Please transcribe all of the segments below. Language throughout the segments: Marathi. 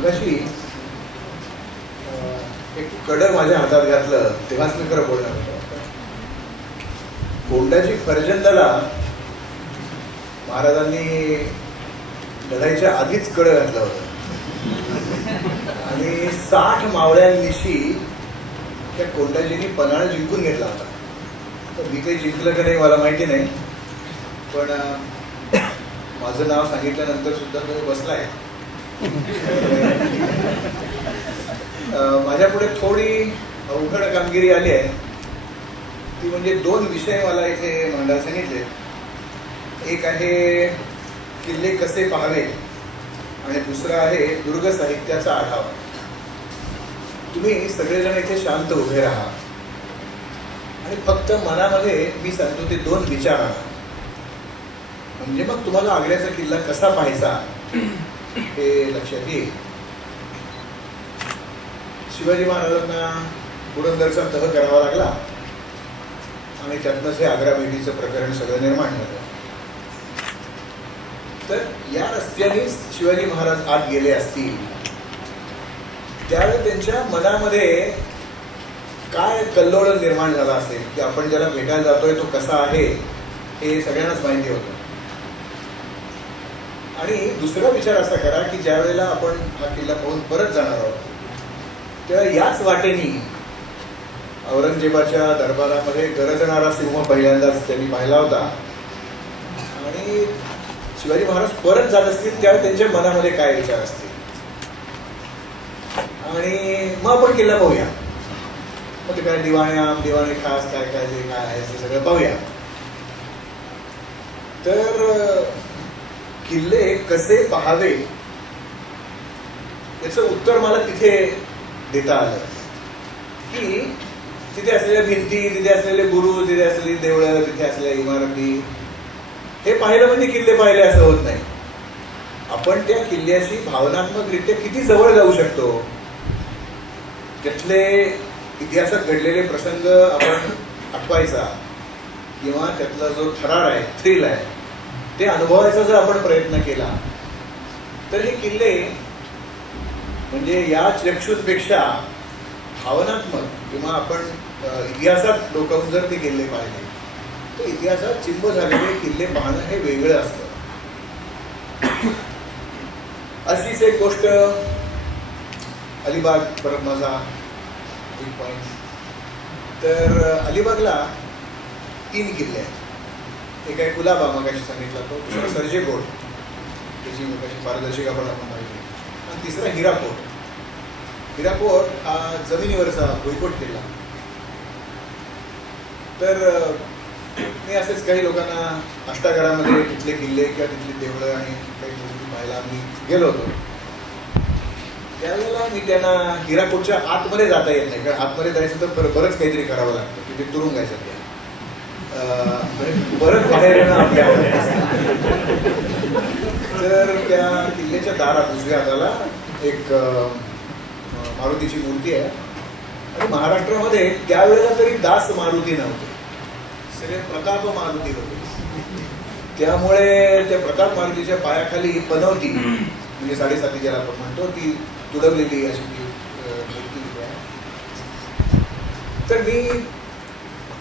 मगाशी एक कडं माझ्या हातात घातलं तेव्हाच मी खरं बोलणार होतो. कोंडाची फर्जंदाला महाराजांनी लढाईच्या आधीच कडं घातलं होतं आणि 60 मावळ्यांनिशी त्या कोंडाजींनी पन्हाळा जिंकून घेतला होता. तर मी काही जिंकलं का नाही मला माहिती नाही, पण माझं नाव सांगितल्यानंतर सुद्धा तो बसलाय. माझ्या पुढे थोडी अवघड कामगिरी आली आहे. ती म्हणजे 2 विषय मला इथे मांडायला सांगितले. एक आहे किल्ले कसे पाहावे आणि दुसरा आहे दुर्ग साहित्याचा आढावा. तुम्ही सगळेजण इथे शांत उभे राहा आणि फक्त मनामध्ये मी सांगतो ते 2 विचार आणा. म्हणजे मग तुम्हाला आग्र्याचा किल्ला कसा पाहायचा हे लक्षात येईल. शिवाजी महाराजांना पुरंदरचा तह करावा लागला आणि त्यातनंच हे आग्रा भेटीचं प्रकरण सगळं निर्माण झालं. तर या रस्त्यानेच शिवाजी महाराज आत गेले असतील त्यावेळी त्यांच्या मनामध्ये काय कल्लोळ निर्माण झाला असेल की आपण ज्याला भेटायला जातोय तो कसा आहे हे सगळ्यांनाच माहिती होतं. आणि दुसरा विचार असा करा की ज्या वेळेला आपण हा किल्ला पाहून परत जाणार आहोत तेव्हा याच वाटेनी औरंगजेबाच्या दरबारामध्ये गरजणारा सिंह पहिल्यांदाच त्यांनी पाहिला होता आणि शिवाजी महाराज परत जात असतील त्यावेळी त्यांच्या मनामध्ये काय विचार असतील आणि मग आपण किल्ला पाहूया. मग ते काय दिवाणे खास काय काय जे काय आहे ते सगळं पाहूया. तर किल्ले कसे पाहावे याचं उत्तर मला तिथे देता आलं की तिथे असलेल्या भिंती, तिथे असलेले गुरु, तिथे असलेली देवळं, तिथे असलेल्या इमारती हे पाहिलं म्हणजे किल्ले पाहिले असं होत नाही. आपण त्या किल्ल्याशी भावनात्मकरित्या किती जवळ जाऊ शकतो, त्यातले इतिहासात घडलेले प्रसंग आपण आठवायचा किंवा त्यातला जो थरार आहे, थ्रिल आहे ते अनुभवायचा जर आपण प्रयत्न केला तर हे किल्ले म्हणजे या चक्षुपेक्षा भावनात्मक किंवा आपण इतिहासात डोकावून जर ते किल्ले पाहिले तर इतिहासात चिंब झालेले किल्ले पाहणं हे वेगळं असतं. अशीच एक गोष्ट अलिबाग, परत माझा एक पॉइंट. तर अलिबागला 3 किल्ले आहेत. एक आहे कुलाबा मगाशी सांगितला तो, दुसरा सर्जेकोट त्याची मगाशी पारदर्शिका पण आपण पाहिली, आणि तिसरा हिराकोट. हिराकोट हा जमिनीवरचा भुईकोट किल्ला. तर मी असेच काही लोकांना अष्टागारामध्ये तिथले किल्ले किंवा तिथली देवळं आणि काही गोष्टी पाहायला आम्ही गेलो होतो. त्यावेळेला मी त्यांना हिराकोटच्या आतमध्ये जाता येत नाही, कारण आतमध्ये जायचं तर बरंच काहीतरी करावं लागतं, तिथे तुरुंगायचं त्या परत बाहेर येणं आपल्या तर त्या किल्ल्याच्या दारात उजव्या हाताला एक मारुतीची मूर्ती आहे. आणि महाराष्ट्रामध्ये त्यावेळेला तरी दास मारुती नव्हते, सगळे प्रताप मारुती होते. त्यामुळे त्या प्रताप मारुतीच्या पायाखाली पनवती म्हणजे 7.5 ज्याला आपण म्हणतो ती तुडवलेली अशी ती मूर्ती आहे. तर मी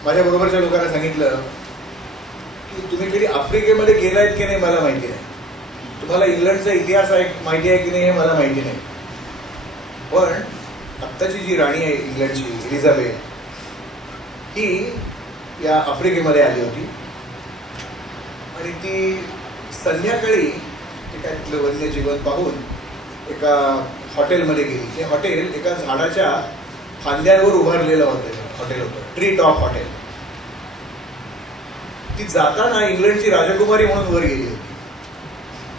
माझ्या बरोबरच्या लोकांना सांगितलं की तुम्ही कधी आफ्रिकेमध्ये गेलायत की नाही मला माहिती नाही, तुम्हाला इंग्लंडचा इतिहास माहिती आहे की नाही हे मला माहिती नाही, पण आत्ताची जी राणी आहे इंग्लंडची एलिझाबेथ ही या आफ्रिकेमध्ये आली होती आणि ती संध्याकाळी ते काय तिथलं वन्यजीवन पाहून एका हॉटेलमध्ये गेली. ते हॉटेल एका झाडाच्या फांद्यांवर उभारलेलं हॉटेल होतं, ट्री टॉप हॉटेल. ती जाताना इंग्लंडची राजकुमारी म्हणून वर गेली होती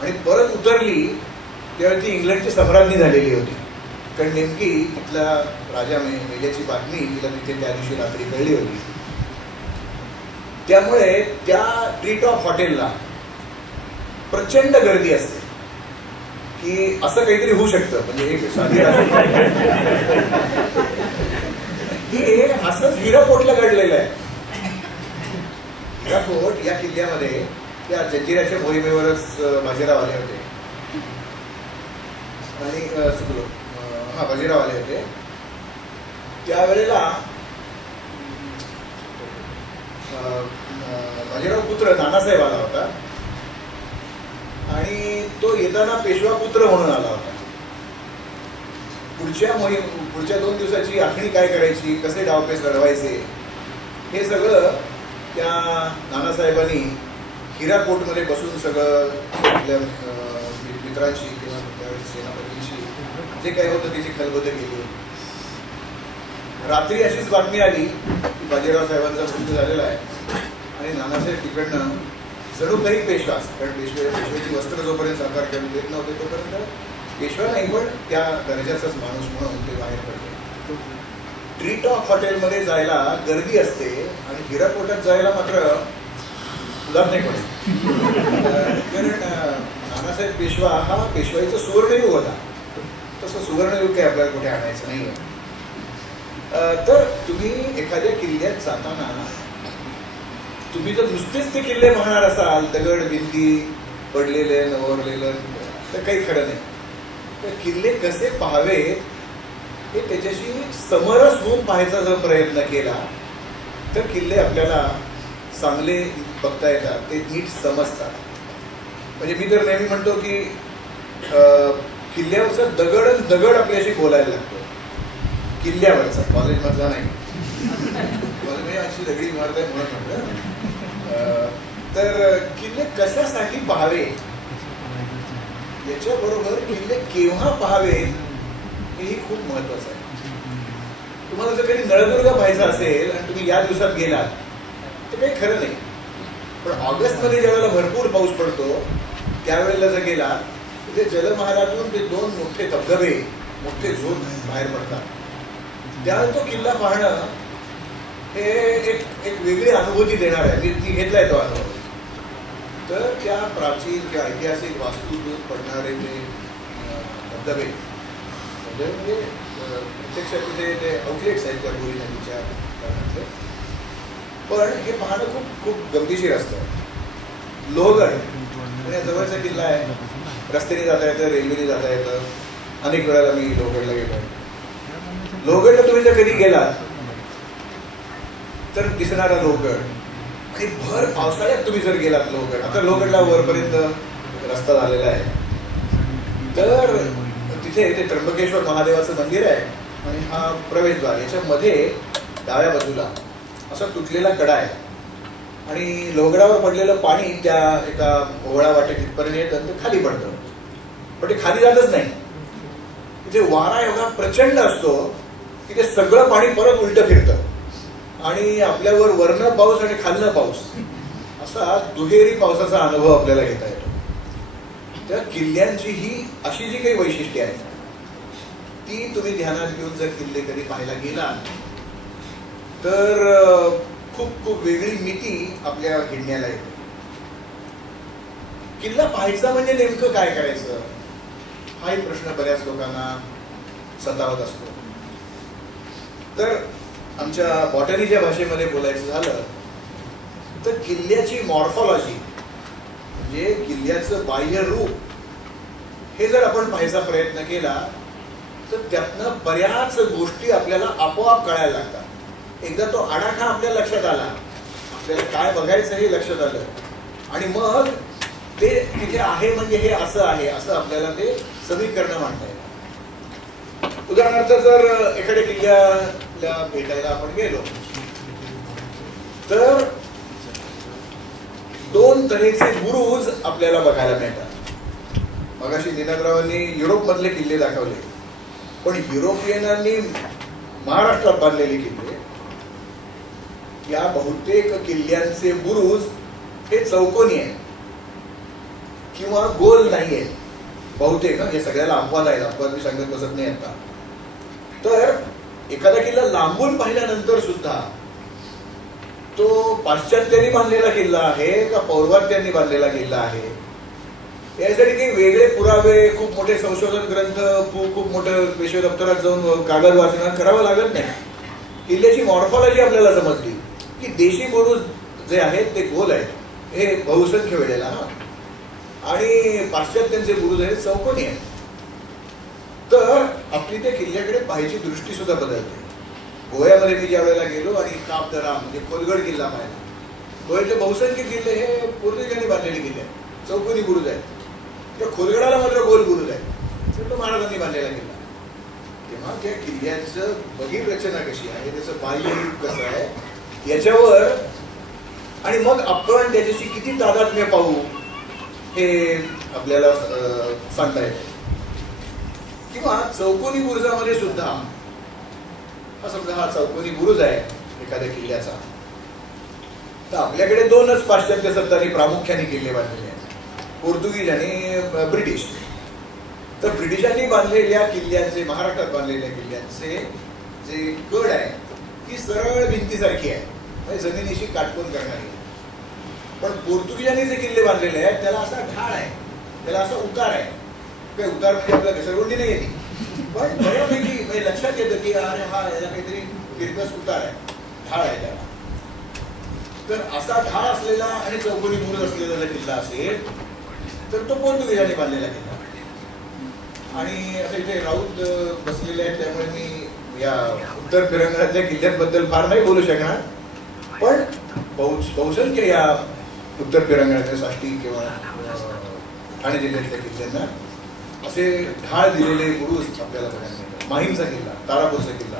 आणि परत उतरली तेव्हा ती इंग्लंडची सम्राज्ञी झालेली होती, कारण नेमकी तिथला राजा मेल्याची बातमी तिला तिथे त्या दिवशी रात्री कळली होती. त्यामुळे त्या ट्री टॉप हॉटेलला प्रचंड गर्दी असते की असं काहीतरी होऊ शकतं. म्हणजे एक साधी हे असंच हिराकोटला घडलेलं आहे. हिराकोट या किल्ल्यामध्ये त्या जंजिऱ्याच्या मोहिमेवरच बाजीराव आले होते आणि चुकलो, हां बाजीराव आले होते. त्यावेळेला बाजीराव पुत्र नानासाहेब आला होता आणि तो येताना पेशवा पुत्र म्हणून आला होता. पुढच्या 2 दिवसाची आखणी काय करायची, कसे डावपेच लढवायचे, हे सगळं त्या नानासाहेबांनी हिराकोटमध्ये बसून सगळं आपल्या मित्रांशी किंवा सेनापतींशी जे काही होतं त्याची खलबत केली. रात्री अशीच बातमी आली की बाजीराव साहेबांचा मृत्यू झालेला आहे आणि नानासाहेब तिकडनं जणू काही पेशवास, कारण पेशव्याची वस्त्र जोपर्यंत साकार करून देत नव्हते तोपर्यंत पेशवा नाही पण त्या दर्जाचाच माणूस म्हणून ते बाहेर पडले. ट्री टॉप हॉटेलमध्ये जायला गर्दी असते आणि हिराकोटात जायला मात्र उदार नाही पडेल, कारण नानासाहेब पेशवा हा पेशवाईचा सुवर्णयुग होता. तसं सुवर्णयुग काही आपल्याला कुठे आणायचं नाही आहे. तर तुम्ही एखाद्या किल्ल्यात जाताना तुम्ही जर नुसतेच ते किल्ले पाहणार असाल, दगड भिंती पडलेले नवरलेलं, तर काही खरं नाही. तर किल्ले कसे पाहावे हे त्याच्याशी समरस होऊन पाहायचा जर प्रयत्न केला तर किल्ले आपल्याला चांगले बघता येतात, ते नीट समजतात. म्हणजे मी तर नेहमी म्हणतो की किल्ल्यावरचा दगड आपल्याशी बोलायला लागतो. किल्ल्यावरचा, कॉलेजमधला नाही, कॉलेज अशी दगडी इमारत आहे म्हणून म्हटलं. तर किल्ले कशासाठी पाहावे याच्याबरोबर किल्ले केव्हा पाहावे हेही खूप महत्वाचं आहे. तुम्हाला जर कधी नळदुर्ग पाहायचा असेल आणि तुम्ही या दिवसात गेलात तर काही खरं नाही, पण ऑगस्टमध्ये ज्यावेळेला भरपूर पाऊस पडतो त्यावेळेला जर गेलात तर ते जलमहालातून ते 2 मोठे धबधबे, मोठे झोत बाहेर पडतात. त्यावेळेला तो किल्ला पाहणं हे एक वेगळी अनुभूती देणार आहे. मी घेतलाय तो अनुभव. तर त्या प्राचीन किंवा ऐतिहासिक वास्तूतून पडणारे ते धबधबे म्हणजे प्रत्यक्षात तिथे ते आउटलेट्स आहेत त्या बोरी नदीच्या काठातले, पण हे पाहणं खूप खूप गमतीशीर असतं. लोहगड म्हणजे जवळचा किल्ला आहे, रस्त्याने जाता येतं, रेल्वेने जाता येतं. अनेक वेळेला मी लोहगडला गेलो. लोहगडला तुम्ही जर कधी गेलात तर दिसणारा लोहगड, आणि भर पावसाळ्यात तुम्ही जर गेलात लोहगड, आता लोहगडला वरपर्यंत रस्ता झालेला आहे, तर तिथे ते त्र्यंबकेश्वर महादेवाचं मंदिर आहे आणि हा प्रवेशद्वार, याच्यामध्ये डाव्या बाजूला असा तुटलेला कडा आहे आणि लोहगडावर पडलेलं पाणी त्या एका ओवळा वाटे तिथपर्यंत येतं ते खाली पडतं, पण ते खाली जातच नाही. तिथे वारा एवढा प्रचंड असतो की ते सगळं पाणी परत उलटं फिरतं आणि आपल्यावर वरनं पाऊस आणि खालनं पाऊस, असा दुहेरी पावसाचा अनुभव आपल्याला घेता येतो. त्या किल्ल्यांची ही अशी जी काही वैशिष्ट्ये आहेत ती तुम्ही ध्यानात घेऊन जर किल्ले कधी पाहायला गेला तर खूप खूप वेगळी मिती आपल्या हिंडण्याला येते. किल्ला पाहायचा म्हणजे नेमकं काय करायचं हा एक प्रश्न बऱ्याच लोकांना सतावत असतो. तर आमच्या बॉटनीच्या भाषेमध्ये बोलायचं झालं तर किल्ल्याची मॉर्फॉलॉजी म्हणजे किल्ल्याचं बाह्य रूप हे जर आपण पाहायचा प्रयत्न केला तर त्यातनं बऱ्याच गोष्टी आपल्याला आपोआप कळायला लागतात. एकदा तो आडाखा आपल्या लक्षात आला, आपल्याला काय बघायचं हे लक्षात आलं आणि मग ते तिथे आहे म्हणजे हे असं आहे असं आपल्याला ते समीकरण मांडता येतं. उदाहरणार्थ जर एखाद्या किल्ल्याला भेटायला आपण गेलो तर 2 तऱ्हेचे बुरुज आपल्याला बघायला मिळतात. मगाशी निनादरावांनी युरोप मधले किल्ले दाखवले, पण युरोपियनांनी महाराष्ट्रात बांधलेले किल्ले या बहुतेक किल्ल्यांचे बुरुज हे चौकोनी आहेत किंवा गोल नाही आहेत बहुतेक. हे सगळ्याला अपवाद आहेत, अपवाद मी सांगत बसत नाही आता. तर एखादा किल्ला लांबून पाहिल्यानंतर सुद्धा तो पाश्चात्यांनी बांधलेला किल्ला आहे का पौर्वात्यांनी बांधलेला किल्ला आहे यासाठी काही वेगळे पुरावे, खूप मोठे संशोधन ग्रंथ, खूप मोठं पेशवे दप्तरात जाऊन कागद वाचन करावं लागत नाही. किल्ल्याची मॉर्फॉलॉजी आपल्याला समजली की देशी बुरुज जे आहेत ते गोल आहेत, हे बहुसंख्य वेळेला, आणि पाश्चात्यांचे बुरुज आहेत चौकोनी आहेत. तर आपली त्या किल्ल्याकडे पाहायची दृष्टी सुद्धा बदलते. गोव्यामध्ये मी ज्या वेळेला गेलो आणि काप दरा म्हणजे खोलगड किल्ला पाहिला. गोव्यातले बहुसंख्य किल्ले हे पोर्तुगीजांनी बांधलेले किल्ले आहेत, चौकोनी बुरुज आहेत. त्या खोलगडाला मात्र गोल बुरुज आहे, तो महाराजांनी बांधलेला किल्ला. तेव्हा त्या किल्ल्याचं बघीर रचना कशी आहे, त्याचं बाह्यरूप कसं आहे याच्यावर आणि मग आपण त्याच्याशी किती तादात्म्य पाहू हे आपल्याला सांगता येतं. किंवा चौकोनी बुरुजामध्ये सुद्धा समजा हा चौकोनी बुरुज आहे एखाद्या किल्ल्याचा, तर आपल्याकडे दोनच पाश्चात्य सत्तांनी प्रामुख्याने किल्ले बांधलेले आहेत, पोर्तुगीज आणि ब्रिटिश. तर ब्रिटिशांनी बांधलेल्या किल्ल्यांचे, महाराष्ट्रात बांधलेल्या किल्ल्यांचे जे गड आहे ती सरळ भिंतीसारखी आहे, म्हणजे जमिनीशी काटकोन करणारी. पण पोर्तुगीजांनी जे किल्ले बांधलेले आहेत त्याला असा ढाळ आहे, त्याला असा उतार आहे. काही उतार म्हणजे आपल्या घसरगुंडी नाही येते, पण बऱ्यापैकी म्हणजे लक्षात येतं की अरे हा याला काहीतरी तिरकस उतार आहे, ढाळ आहे त्याला. तर असा ढाळ असलेला आणि चौकोनी बुरुज असलेला जर किल्ला असेल तर तो पोर्तुगीजांनी बांधलेला किल्ला. आणि असं इथे राऊत बसलेले आहेत त्यामुळे मी या उत्तर फिरंगणातल्या किल्ल्यांबद्दल फार नाही बोलू शकणार, पण बहुसंख्य या उत्तर फिरंगणातल्या साठी किंवा ठाणे जिल्ह्यातल्या किल्ल्यांना असे ढाळ दिलेले बुरुज आपल्याला बघायला मिळतात. माहीमचा किल्ला, तारापूरचा किल्ला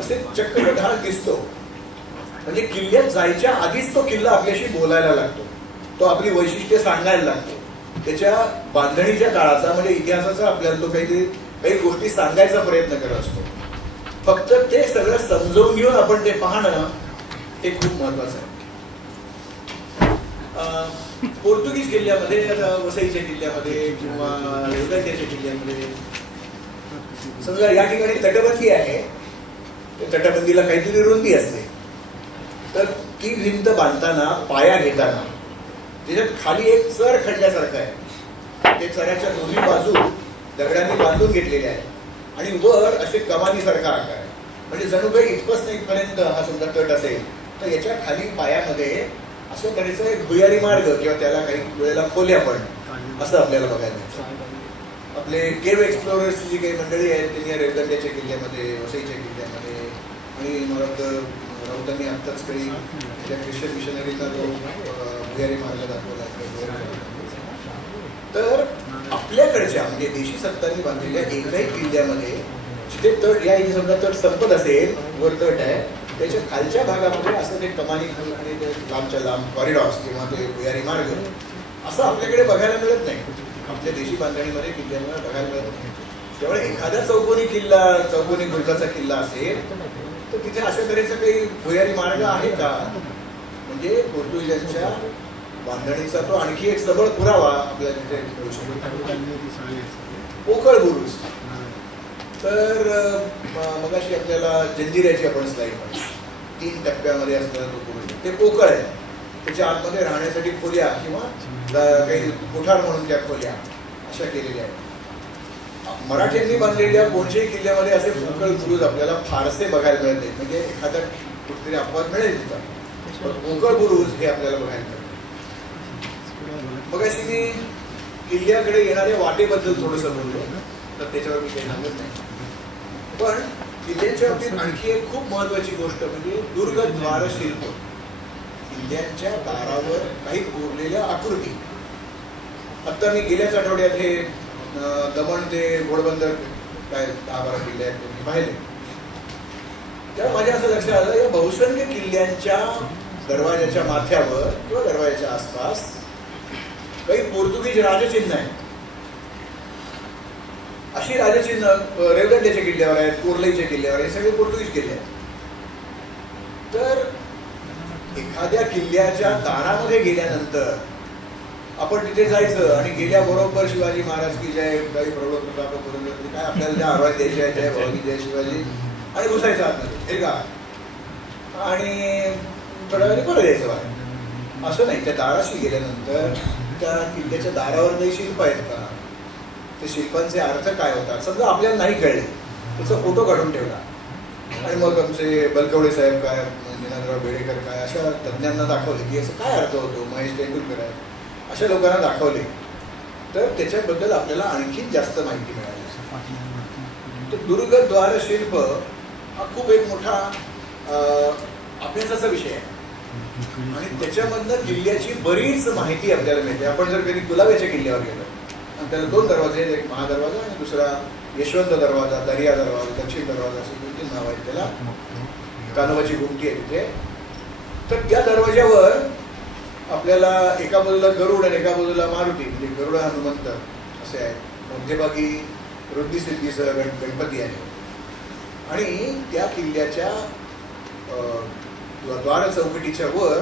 असे चक्क ढाळ दिसतो. म्हणजे किल्ल्यात जायच्या आधीच तो किल्ला आपल्याशी बोलायला लागतो, तो आपली वैशिष्ट्ये सांगायला लागतो, त्याच्या बांधणीच्या काळाचा म्हणजे इतिहासाचा आपल्याला तो काही गोष्टी सांगायचा प्रयत्न करत असतो. फक्त ते सगळं समजवून घेऊन आपण ते पाहणं हे खूप महत्वाचं आहे. पोर्तुगीज किल्ल्यामध्ये, वसईच्या किल्ल्यामध्ये किंवा रेवदंड्याच्या किल्ल्यामध्ये समजा या ठिकाणी तटबंदी आहे, तटबंदीला काहीतरी रुंदी असते, तर ती भिंत बांधताना, पाया घेताना त्याच्यात खाली एक चर खणल्यासारखं आहे. ते चऱ्याच्या दोन्ही बाजू दगडांनी बांधून घेतलेले आहे आणि वर असे कमानीसारखा आकार आहे. म्हणजे जणू काही इथपासून इथपर्यंत हा समजा तट असेल तर याच्या खाली पायामध्ये अशा तऱ्हेचा एक भुयारी मार्ग किंवा त्याला काही वेळेला खोल्या पण असं आपल्याला बघायला मिळतं. आपले केव्ह एक्सप्लोरर्सची जी काही मंडळी आहेत त्यांनी रेवदंड्याच्या किल्ल्यामध्ये, वसईच्या किल्ल्यामध्ये आणि मला राऊतांनी आत्ताच काही ख्रिश्चन मिशनरीला जो भुयारी मार्ग दाखवला. तर आपल्याकडच्या म्हणजे देशी सत्तांनी बांधलेल्या एकही किल्ल्यामध्ये जिथे तट, या इथे समजा तट संपत असेल, वर तट आहे, त्याच्या खालच्या भागामध्ये असं ते कमानी आणि लांबच्या लांब कॉरिडॉर्स किंवा ते भुयारी मार्ग असं आपल्याकडे बघायला मिळत नाही. आपल्या देशी बांधणीमध्ये किल्ल्यामध्ये बघायला मिळत नाही. त्यामुळे एखादा चौकोनी किल्ला, चौकोनी बुरुजाचा किल्ला असेल तर तिथे अशा तऱ्हेचा काही भुयारी मार्ग आहे का, म्हणजे पोर्तुगीजांच्या बांधणीचा तो आणखी एक सबळ पुरावा आपल्याला तिथे मिळू शकतो. पोकळ बुरुज, तर मगाशी आपल्याला जंजिऱ्याची आपण स्लाईड पाहिली, 3 टप्प्यामध्ये असलेला तो बुरुज, ते पोकळ आहे. त्याच्या आतमध्ये राहण्यासाठी खोल्या किंवा काही कोठार म्हणून त्या खोल्या अशा केलेल्या आहेत. मराठ्यांनी बांधलेल्या कोणत्याही किल्ल्यामध्ये असे पोकळ बुरुज आपल्याला फारसे बघायला मिळत नाही. म्हणजे एखादा कुठेतरी अपवाद मिळेल तिथं, पण पोकळ बुरुज हे आपल्याला बघायला मिळतं. मगाशी मी किल्ल्याकडे येणाऱ्या वाटेबद्दल थोडंसं बोललो, तर त्याच्यावर मी काही सांगत नाही. पण किल्ल्याच्या बाबतीत आणखी एक खूप महत्वाची गोष्ट म्हणजे दुर्गद्वार शिल्प. किल्ल्यांच्या दारावर काही कोरलेल्या आकृती. आता मी गेल्याच आठवड्यात हे दमण ते घोडबंदर काय 10-12 किल्ले आहेत ते मी पाहिले. तेव्हा माझ्या असं लक्षात आलं, या बहुसंख्य किल्ल्यांच्या दरवाजाच्या माथ्यावर किंवा दरवाजाच्या आसपास काही पोर्तुगीज राजचिन्ह आहेत. अशी राजचिन्ह रेवदंड्याच्या किल्ल्यावर आहेत, कोर्लईच्या किल्ल्यावर, हे सगळे पोर्तुगीज किल्ले आहेत. तर एखाद्या किल्ल्याच्या दारामध्ये गेल्यानंतर आपण तिथे जायचं आणि गेल्याबरोबर शिवाजी महाराज की जय, काही प्रबोध काय आपल्याला ज्या आवाज द्यायचे आहे, जय भवानी, जय शिवाजी, आणि घुसायचं आतमध्ये हे का, आणि थोड्या वेळी परत यायचं बाहेर. असं नाही, त्या दाराशी गेल्यानंतर त्या किल्ल्याच्या दारावर काही शिल्प आहेत का, ते शिल्पांचे अर्थ काय होतात समजा आपल्याला नाही कळले, त्याचा फोटो काढून ठेवला आणि मग आमचे बलकवडे साहेब काय, निनादराव बेडेकर काय, अशा तज्ज्ञांना दाखवले की असं काय अर्थ होतो, महेश तेंडुलकर आहे, अशा लोकांना दाखवले, तर त्याच्याबद्दल आपल्याला आणखी जास्त माहिती मिळाली. तर दुर्गद्वार शिल्प हा खूप एक मोठा अभ्यासाचा विषय आहे आणि त्याच्यामधनं किल्ल्याची बरीच माहिती आपल्याला मिळते. आपण जर कधी कुलाब्याच्या किल्ल्यावर गेलो आणि त्याला 2 दरवाजे आहेत, एक महादरवाजा आणि दुसरा यशवंत दरवाजा, दर्या दरवाजा, दक्षिण दरवाजा असे 2-3 नाव आहेत त्याला. कानोबाची गुमटी आहे तिथे. तर त्या दरवाज्यावर आपल्याला एका बाजूला गरुड आणि एका बाजूला मारुती म्हणजे गरुड हनुमंत असे आहेत. मध्यभागी रुद्धिसिद्धीसह गणपती आहे आणि त्या किल्ल्याच्या द्वार चौकटीच्या वर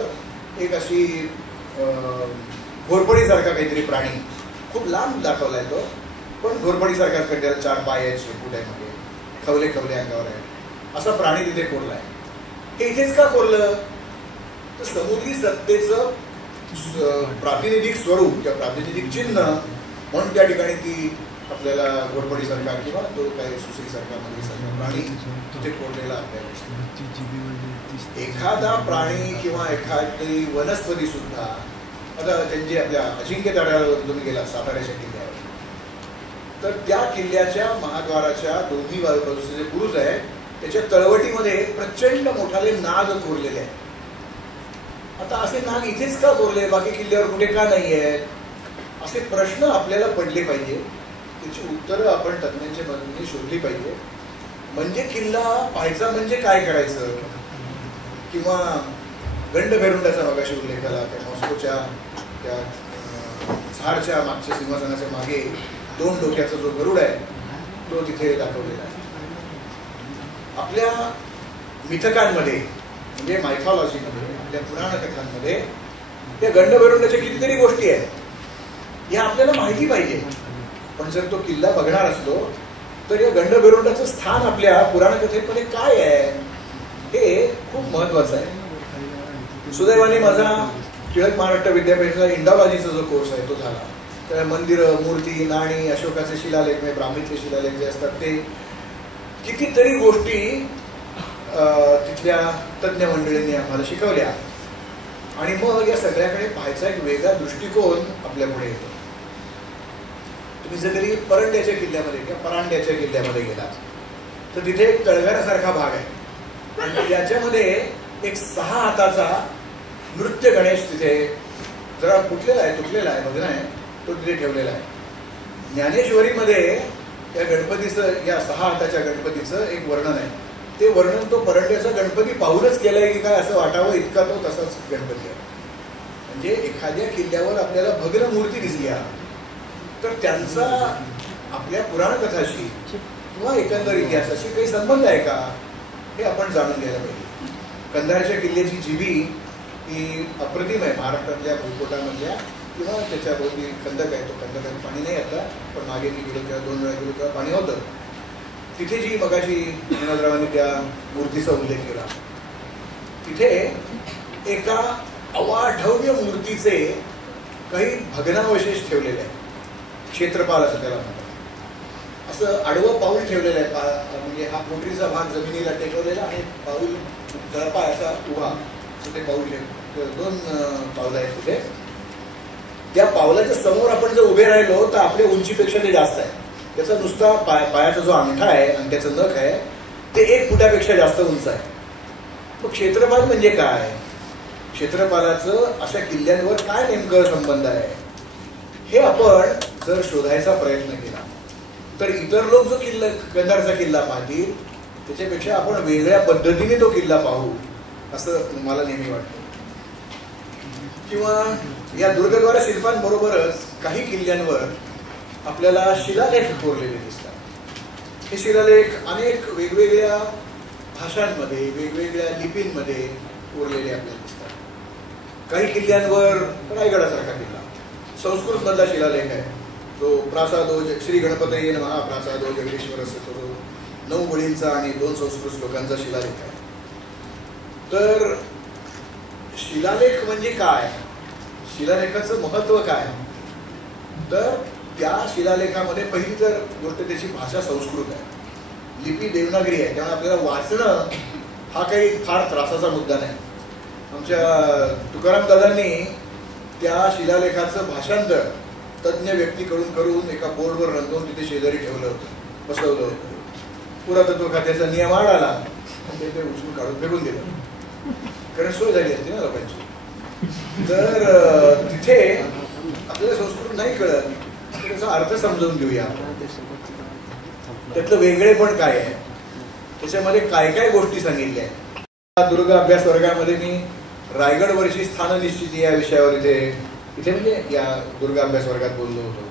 एक अशी घोरपडीसारखा काहीतरी प्राणी खूप लांब दाखवला आहे तो, पण घोरपडीसारखाच काही त्याला 4 पाय आहेत, शेपूट आहे, मध्ये खवले खवले अंगावर आहे, असा प्राणी तिथे कोरला आहे. हे इथेच का कोरलं तर समुद्री सत्तेचं प्रातिनिधिक स्वरूप किंवा प्रातिनिधिक चिन्ह म्हणून त्या ठिकाणी ती आपल्याला घोरपडीसारखा किंवा तो काही सुसरीसारखा मगरीसारखा प्राणी तिथे कोरलेला आपल्याला दिसतो. एखादा प्राणी किंवा एखादी वनस्पती सुद्धा, आता त्यांची आपल्या अजिंक्य तळ्यावर तुम्ही गेला साताऱ्याच्या किल्ल्यावर, तर त्या किल्ल्याच्या महाद्वाराच्या दोन्ही बाजूचे जे बुरुज आहे त्याच्या तळवटीमध्ये प्रचंड मोठाले नाग कोरलेले आहेत. आता असे नाग इथेच का कोरले, बाकी किल्ल्यावर कुठे का नाही आहेत, असे प्रश्न आपल्याला पडले पाहिजे. त्याची उत्तरं आपण तज्ञांच्या मदतीने शोधली पाहिजे. म्हणजे किल्ला पाहायचा म्हणजे काय करायचं, किंवा गंडभेरुंडाचा मगाशी उल्लेख आला, त्या मॉस्कोच्या त्या झाडच्या मागच्या सिंहासनाच्या मागे 2 डोक्याचा जो गरुड आहे तो तिथे दाखवलेला आहे. आपल्या मिथकांमध्ये म्हणजे मायथॉलॉजीमध्ये, आपल्या पुराण कथांमध्ये त्या गंडभेरुंडाच्या कितीतरी गोष्टी आहेत, या आपल्याला माहिती पाहिजे. पण जर तो किल्ला बघणार असलो तर या गंडभेरुंडाचं स्थान आपल्या पुराण कथेमध्ये काय आहे हे खूप महत्वाचं आहे. सुदैवाने माझा टिळक महाराष्ट्र विद्यापीठाचा इंडॉलॉजीचा जो कोर्स आहे तो झाला. तर मंदिरं, मूर्ती, नाणी, अशोकाचे शिलालेख म्हणजे ब्राह्मीतले शिलालेख जे असतात ते कितीतरी गोष्टी तिथल्या तज्ज्ञ मंडळींनी आम्हाला शिकवल्या आणि मग या सगळ्याकडे पाहायचा एक वेगळा दृष्टिकोन आपल्या पुढे येतो. तुम्ही जर कधी परंड्याच्या किल्ल्यामध्ये किंवा परांड्याच्या किल्ल्यामध्ये गेलात तर तिथे एक तळघरासारखा भाग आहे आणि त्याच्यामध्ये एक 6 हाताचा नृत्य गणेश तिथे जरा तुटलेला आहे बघणं आहे, तो तिथे ठेवलेला आहे. ज्ञानेश्वरीमध्ये या गणपतीचं, या 6 हाताच्या गणपतीचं एक वर्णन आहे. ते वर्णन तो परंड्याचा गणपती पाहूनच केलंय की काय असं वाटावं इतका तो तसाच गणपती आहे. म्हणजे एखाद्या किल्ल्यावर आपल्याला भग्न मूर्ती दिसल्या तर त्यांचा आपल्या पुराण कथाशी किंवा एकंदर इतिहासाशी काही संबंध आहे का हे आपण जाणून घ्यायला पाहिजे. कंधारच्या किल्ल्याची जीबी ही अप्रतिम आहे. महाराष्ट्रातल्या भूपोटामधल्या किंवा त्याच्याभोवती खंदक आहे, तो खंदकात पाणी नाही आता, पण मागे मी गेलो तेव्हा 2 वेळा गेलो तेव्हा पाणी होतं. तिथे जी मगाशी विनोदरावांनी त्या मूर्तीचा उल्लेख केला, तिथे एका अवाढव्य मूर्तीचे काही भग्नावशेष ठेवलेले आहेत. क्षेत्रपाल असं त्याला म्हणतात. असं आडवं पाऊल ठेवलेलं आहे, म्हणजे हा पोटरीचा भाग जमिनीला टेकवलेला आणि पाऊल तळपाय असा उभा असं ते पाऊल 2 पावलं आहेत तिथे. त्या पावलाच्या समोर आपण जर उभे राहिलो तर आपल्या उंचीपेक्षा ते जास्त आहे. त्याचा नुसता पायाचा जो अंगठा आहे आणि त्याचं नख आहे ते 1 फुटापेक्षा जास्त उंच आहे. मग क्षेत्रपाल म्हणजे काय, क्षेत्रपालाचं अशा किल्ल्यांवर काय नेमकं संबंध आहे हे आपण जर शोधायचा प्रयत्न केला तर इतर लोक जो किल्ला कंधारचा किल्ला पाहतील त्याच्यापेक्षा आपण वेगळ्या पद्धतीने तो किल्ला पाहू असं मला नेहमी वाटतं. किंवा या दुर्गद्वार शिल्पांबरोबरच काही किल्ल्यांवर आपल्याला शिलालेख कोरलेले दिसतात. हे शिलालेख अनेक वेगवेगळ्या भाषांमध्ये, वेगवेगळ्या लिपींमध्ये कोरलेले आपल्याला दिसतात. काही किल्ल्यांवर रायगडासारखा किल्ला संस्कृत मधला शिलालेख आहे, जो प्रासादो श्री गणपतये नमः प्रासादो जगदीश्वरस्य, तो 9 मुलींचा आणि 2 संस्कृत श्लोकांचा शिलालेख आहे. तर शिलालेख म्हणजे काय, शिलालेखाचं महत्व काय, तर त्या शिलालेखामध्ये पहिली तर गोष्ट त्याची भाषा संस्कृत आहे, लिपी देवनागरी आहे, त्यामुळे आपल्याला वाचणं हा काही फार त्रासाचा मुद्दा नाही. आमच्या तुकाराम दादांनी त्या शिलालेखाचं भाषांतर तज्ज्ञ व्यक्तीकडून करून एका बोर्डवर रंगवून तिथे शेजारी ठेवलं होतं. बसवलं होतं. पुरातत्व खात्याचा नियम आला ते उचलून काढून फेकून दिलं, कारण सोय झाली असते ना लोकांची. तर तिथे आपल्याला संस्कृत नाही कळत, त्याचा अर्थ समजावून घेऊया. त्यातलं वेगळेपण काय आहे, त्याच्यामध्ये काय काय गोष्टी सांगितल्या आहेत. दुर्गा अभ्यास वर्गामध्ये मी रायगडवरची स्थाननिश्चिती या विषयावर इथे म्हणजे या दुर्गा अभ्यास वर्गात बोललो होतो.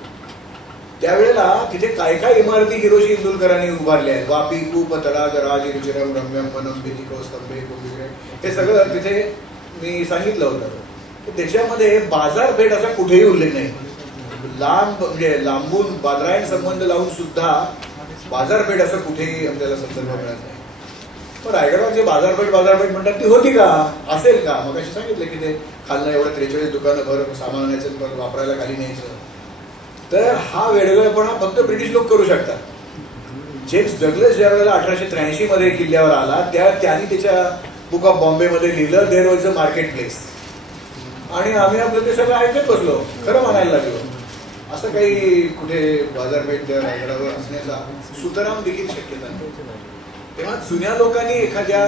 त्यावेळेला तिथे काय काय इमारती हिरोशी इंदुलकरांनी उभारल्या आहेत. वापी, कूप, तडाग, राज, रुचिरम, रम्यम, वनम, भितिको, स्तंभे, कुंभिरे, हे सगळं तिथे मी सांगितलं होतं. त्याच्यामध्ये बाजारपेठ असा कुठेही उल्लेख नाही. म्हणजे लांबून बाजारायण संबंध लावून सुद्धा बाजारपेठ असं कुठेही आपल्याला संदर्भ मिळत नाही. पण रायगडवर जे बाजारपेठ म्हणतात ती होती का, असेल का? मग अशी सांगितलं की ते खालनं एवढं 43 दुकानं भर सामान आणायचं, परत वापरायला खाली न्यायचं. तर हा वेडगळपणा फक्त ब्रिटिश लोक करू शकतात. जेम्स डग्लस ज्या वेळेला 1883 मध्ये किल्ल्यावर आला त्यांनी त्याच्या बुक ऑफ बॉम्बे मध्ये लिहिलं there was a market place, आणि आम्ही आपलं ते सगळं ऐकत बसलो, खरं म्हणायला लागलो. असं काही कुठे बाजारपेठ त्या रायगडावर असण्याचा सुतराम देखील शक्यता नाही. तेव्हा जुन्या लोकांनी एखाद्या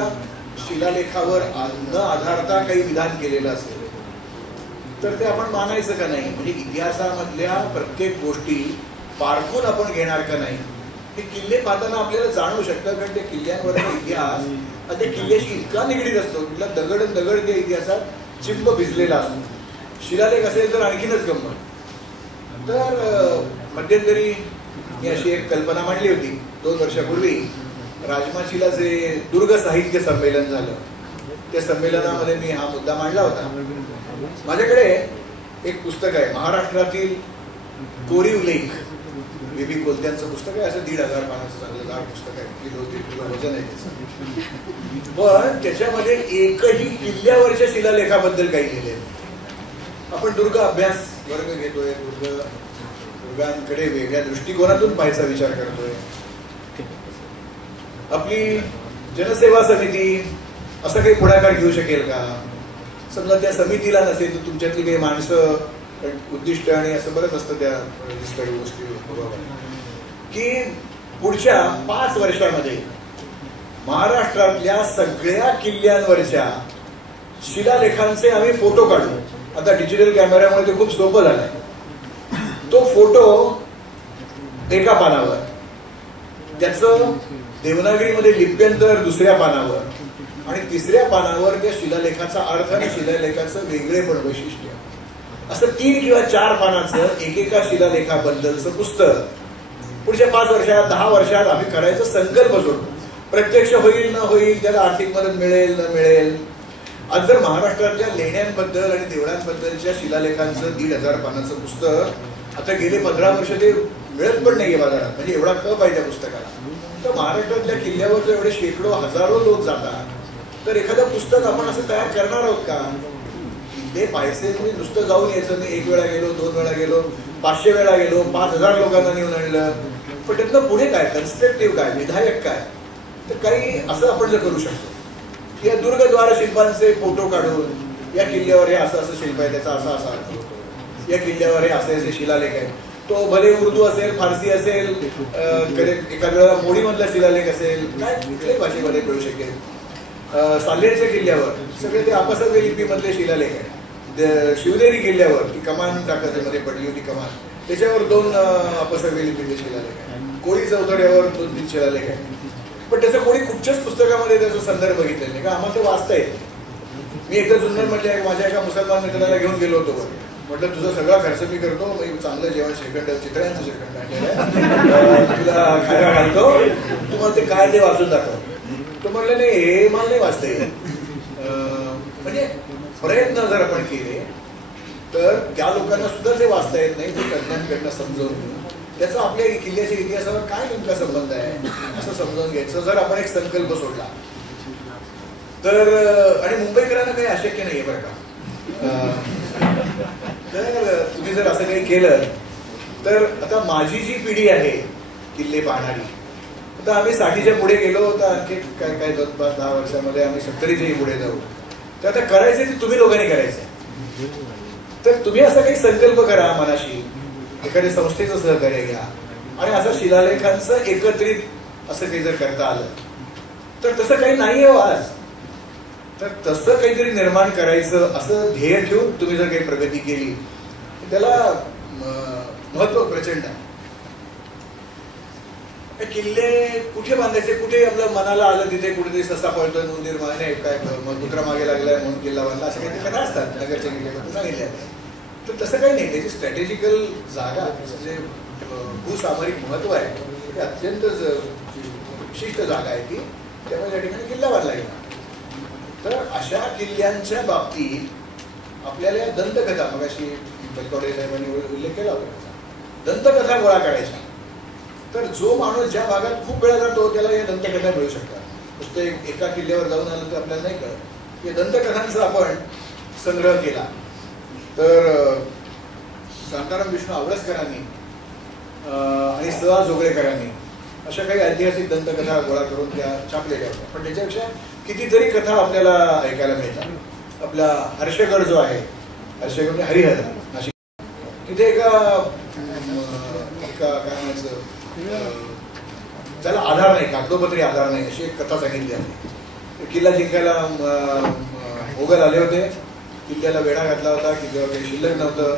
शिलालेखावर न आधारता काही विधान केलेलं असेल तर ते आपण मानायचं का नाही? म्हणजे इतिहासामधल्या प्रत्येक गोष्टी पारखून आपण घेणार का नाही? हे किल्ले पाहताना आपल्याला जाणवू शकतं, कारण त्या किल्ल्यांवरचा इतिहास त्या किल्ल्याशी इतका निगडीत असतो, कुठला दगड त्या इतिहासात चिंब भिजलेला असतो. शिलालेख असेल तर आणखीनच गंमत. तर मध्यंतरी मी अशी एक कल्पना मांडली होती 2 वर्षापूर्वी. राजमाचीला जे दुर्ग साहित्य संमेलन झालं, त्या संमेलनामध्ये मी हा मुद्दा मांडला होता. माझ्याकडे एक पुस्तक आहे, महाराष्ट्रातील कोरीव लेख, बीबी कोलत्यांचं पुस्तक आहे. असं 1,500 पानाचं चांगलं गाढ पुस्तक आहे, किलो वजन आहे त्याचं. पण त्याच्यामध्ये एकही किल्ल्यावरच्या शिलालेखाबद्दल काही लिहिले. आपण दुर्ग अभ्यास वर्ग घेतोय, दुर्गांकडे वेगळ्या दृष्टिकोनातून पाहायचा विचार करतोय. आपली जनसेवा समिती असं काही पुढाकार घेऊ शकेल का? समजा त्या समितीला नसेल तर तुमच्यातली काही माणसं, उद्दिष्ट आणि असं बरंच असतं त्या गोष्टी, की पुढच्या 5 वर्षामध्ये महाराष्ट्रातल्या सगळ्या किल्ल्यांवरच्या शिलालेखांचे आम्ही फोटो काढू. आता डिजिटल कॅमेऱ्यामुळे ते खूप सोपं झालंय. तो फोटो एका पानावर, त्याचं देवनागरीमध्ये लिप्यंतर दुसऱ्या पानावर, आणि 3ऱ्या पानावर त्या शिलालेखाचा अर्थ आणि शिलालेखाचं वेगळेपण वैशिष्ट्य, असं 3 किंवा 4 पानाचं एकेका शिलालेखाबद्दलचं पुस्तक पुढच्या 5 वर्षात 10 वर्षात आम्ही करायचं संकल्प सोडतो. प्रत्यक्ष होईल न होईल, त्याला आर्थिक मदत मिळेल न मिळेल. आज जर महाराष्ट्रातल्या लेण्यांबद्दल आणि देवळांबद्दलच्या शिलालेखांचं 1,500 पानाचं पुस्तक आता गेले 15 वर्ष ते मिळत पण नाहीये बाजारात, म्हणजे एवढा खप आहे त्या पुस्तकाला. तर महाराष्ट्रातल्या किल्ल्यावर जर एवढे शेकडो हजारो लोक जातात, तर एखादं पुस्तक आपण असं तयार करणार आहोत का? ते पैसे म्हणजे नुसतं जाऊन यायचं नाही. 1 वेळा गेलो, 2 वेळा गेलो, 500 वेळा गेलो, 5,000 लोकांना नेऊन आणलं, पण त्यातनं पुढे काय, कन्स्ट्रक्टिव्ह काय, विधायक काय? तर काही असं आपण जर करू शकतो, या दुर्गद्वार शिल्पांचे फोटो काढून या किल्ल्यावर हे असं असं शिल्प आहे, त्याचा असा असा अर्थ होतो, या किल्ल्यावर हे असे असे शिलालेख आहे. तो भले उर्दू असेल, फारसी असेल, एखाद्या वेळेला मोडीमधला शिलालेख असेल, काय कुठल्याही भाषेमध्ये कळू शकेल. साल्हेरच्या किल्ल्यावर सगळे ते अपसर्ग लिपीमधले शिलालेख आहे. शिवनेरी किल्ल्यावर ती कमान टाकमध्ये पडली होती कमान, त्याच्यावर 2 अपसर्ग लिपीतले शिलालेख आहे. कोळी चौथड्यावर 2-3 शिलालेख आहे. पण त्याचं कोणी कुठच्याच पुस्तकामध्ये त्याचा संदर्भ बघितलेला नाही का? आम्हाला ते वाचता येत. मी एकदा जुन्नर मधल्या माझ्या एका मुसलमान मित्राला घेऊन गेलो होतो. म्हटलं तुझा सगळा खर्च मी करतो, चांगलं जेवण, श्रीखंड, चितळ्यांचं श्रीखंड आणलेलं तुला खायला घालतो, तुम्हाला ते काय ते वाचून दाखव. तो म्हटलं नाही, हे मला नाही वाचता येईल. म्हणजे प्रयत्न जर आपण केले तर त्या लोकांना सुद्धा जे वाचता येत नाही ते तज्ञांकडनं समजावून घेऊन त्याचा आपल्या किल्ल्याच्या इतिहासावर काय नेमका संबंध आहे असं समजावून घ्यायचं जर आपण एक संकल्प सोडला तर. आणि मुंबईकरांना काही अशक्य नाहीये बरं का. तर तुम्ही जर असं काही केलं तर आता माझी जी पिढी आहे किल्ले पाहणारी, आता आम्ही 60च्या पुढे गेलो तर आणखी काय काय 5-10 वर्षामध्ये आम्ही 70च्याही पुढे जाऊ. तर आता करायचे ते तुम्ही लोकांनी करायचंय. तर तुम्ही असा काही संकल्प करा मनाशी, एखाद्या संस्थेचं सहकार्य घ्या, आणि असं शिलालेखांचं एकत्रित असं काही जर करता आलं तर तसं काही नाहीये आज. तर तसं काहीतरी निर्माण करायचं असं ध्येय ठेवून तुम्ही जर काही प्रगती केली त्याला महत्व प्रचंड आहे. किल्ले कुठे बांधायचे, कुठे आपल्या मनाला आलं तिथे कुठेतरी ससा पळतोय, उंदीर माने काय कुत्रा मागे लागलाय म्हणून किल्ला बांधला, असे काही कथा असतात नगरच्या किल्ल्यामध्ये सांगितले. तर तसं काही नाही. त्याची स्ट्रॅटेजिकल जागा जे भूसामरिक महत्व आहे ते अत्यंत विशिष्ट जागा आहे ती, त्यामुळे त्या ठिकाणी किल्ला बांधला गेला. तर अशा किल्ल्यांच्या बाबतीत आपल्याला या दंतकथा, मग अशी बलकवडे साहेबांनी उल्लेख केला होता, दंतकथा गोळा करायच्या. तर जो माणूस ज्या भागात खूप वेळा जातो त्याला या दंतकथा मिळू शकतात. नुसतं एका किल्ल्यावर जाऊन आलं तर आपल्याला नाही कळत. या दंतकथांचा आपण संग्रह केला. तर शांताराम विष्णू आवळसकरांनी आणि स.आ. जोगळेकरांनी अशा काही ऐतिहासिक दंतकथा गोळा करून त्या छापलेल्या होत्या. पण त्याच्यापेक्षा कितीतरी कथा आपल्याला ऐकायला मिळतात. आपला हर्षगड जो आहे, हर्षगड म्हणजे हरिहर नाशिक, तिथे एका काय म्हणायचं त्याला आधार नाही, कागदोपत्री आधार नाही, अशी एक कथा सांगितली आहे. किल्ला जिंकायला मोगल आले होते, किल्ल्याला वेढा घातला होता, किल्ल्यावर काही शिल्लक नव्हतं,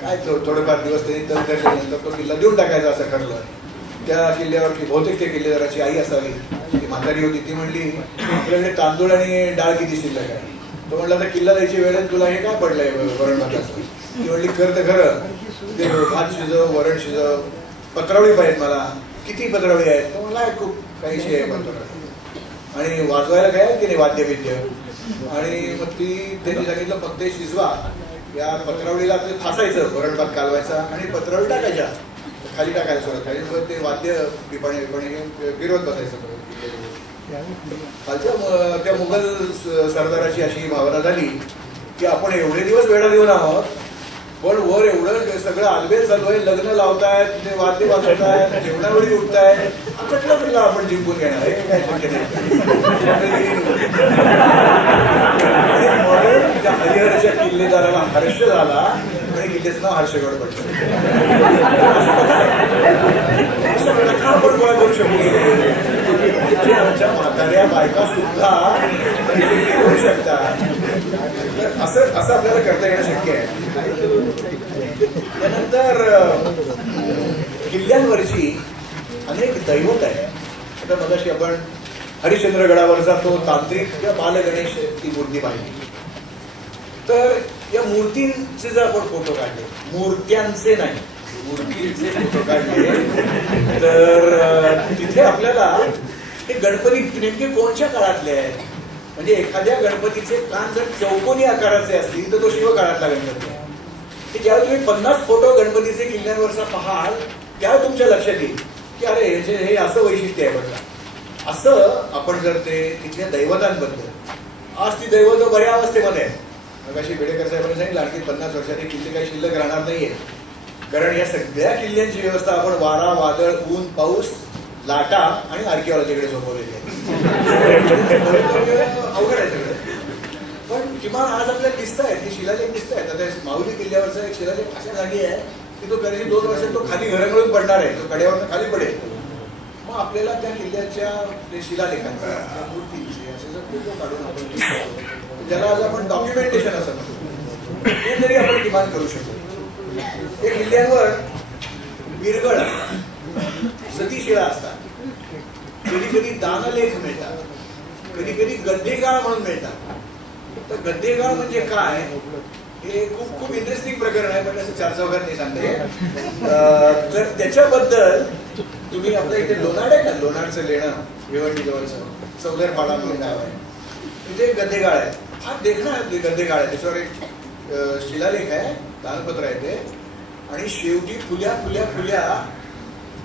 काय थोडेफार दिवस त्यांनी नंतर तो किल्ला देऊन टाकायचा असं ठरलं. त्या किल्ल्यावर बहुतेक त्या किल्लेदाराची आई असावी, ती म्हातारी होती. ती म्हणली आपल्याकडे तांदूळ आणि डाळ किती शिल्लक आहे. तो म्हणला आता किल्ला द्यायची वेळ तुला हे काय पडलंय वरण भाताचं. ती म्हणली कर तर खरं, ते भात शिजव, वरण शिजव, पत्रावळी पाहिजेत मला. किती पत्रावळी आहेत? तर मला खूप काहीशी आहे पत्रावळी. आणि वाजवायला काय की नाही वाद्यविद्य. आणि मग ती त्यांनी सांगितलं फक्त शिजवा, या पत्रावळीला फासायचं, वरण भात कालवायचा आणि पत्रावळी टाकायच्या, खाली टाकायला सोडत खाली, मग ते वाद्य पिपाणी घेऊन फिरवत बसायचं. खालच्या त्या मुघल सरदाराची अशी भावना झाली की आपण एवढे दिवस वेळा देऊन आहोत, पण वर एवढं सगळं आलबेल चालू आहे, लग्न लावतायत, ते वाद्य वाजवतायत, जेवणावळी उठतायत, कुठला आपण जिंकून घेणार हे काय शक्य नाही. म्हणून त्या हरिहरच्या किल्लेदाराला हर्ष झाला आणि किल्ल्याचं नाव हर्षगड पडलं. कथा आपण गोळा करू शकतो. आमच्या म्हाताऱ्या बायका सुद्धा करू शकतात. असं आपल्याला करता येणं शक्य आहे. त्यानंतर किल्ल्यांवरची अनेक दैवत आहे. आता मगाशी आपण हरिश्चंद्रगडावरचा तो तांत्रिक किंवा बालगणेश ती मूर्ती पाहिली. तर या मूर्तींचे जर आपण फोटो काढले, मूर्त्यांचे नाही, मूर्तींचे फोटो काढले तर तिथे आपल्याला हे गणपती नेमके कोणत्या काळातले आहेत. म्हणजे एखाद्या गणपतीचे कान जर चौकोनी आकाराचे असतील तर तो शिवकाळातला गणपती आहे. की ज्यावेळी तुम्ही 50 फोटो गणपतीचे किल्ल्यांवरचा पाहाल त्यावेळी तुमच्या लक्षात येईल की अरे हे असं वैशिष्ट्य आहे बघा. असं आपण जर ते तिथल्या दैवतांबद्दल, आज ती दैवत बऱ्या अवस्थेमध्ये आहे. मग अशी बेडेकर साहेबांनी सांगितलं आणखी 50 वर्षांनी किल्ले काही शिल्लक राहणार नाहीये, कारण या सगळ्या किल्ल्यांची व्यवस्था आपण वारा, वादळ, ऊन, पाऊस, लाटा आणि आर्किओलॉजीकडे सोपवलेली आहे. अवघड आहे सगळं. पण किमान आज आपल्याला दिसत आहेत की शिलालेख दिसत आहेत. आता माहुली किल्ल्यावरचा एक शिलालेख अशा जागी आहे की तो कदाचित 2 वर्षात तो खाली घरंगळून पडणार आहे, तो कड्यावरनं खाली पडेल. मग आपल्याला त्या किल्ल्याच्या शिलालेखांचा, त्या मूर्तींचे असे जर फोटो काढून आपण ज्याला आज आपण डॉक्युमेंटेशन असं म्हणतो, हे तरी आपण किमान करू शकतो. हे किल्ल्यांवर विरगळ, सतीशिळा असतात, कधी कधी दानलेख मिळतात, कधी कधी गद्देगाळ म्हणून मिळतात. तर गद्देगाळ म्हणजे काय हे खूप खूप इंटरेस्टिंग प्रकरण आहे, पण असं 4 चौघात नाही सांगता येत. तर त्याच्याबद्दल तुम्ही आपल्या इथे लोणाड आहे ना, लोणाडचं लेणं भिवंडी जवळचं चौधरपाडा म्हणून गाव आहे, तिथे गद्देगाळ आहे. हा देखणा गद्देगाळ आहे, त्याच्यावर एक शिलालेख आहे, दानपत्र आहे ते, आणि शेवटी फुल्या फुल्या फुल्या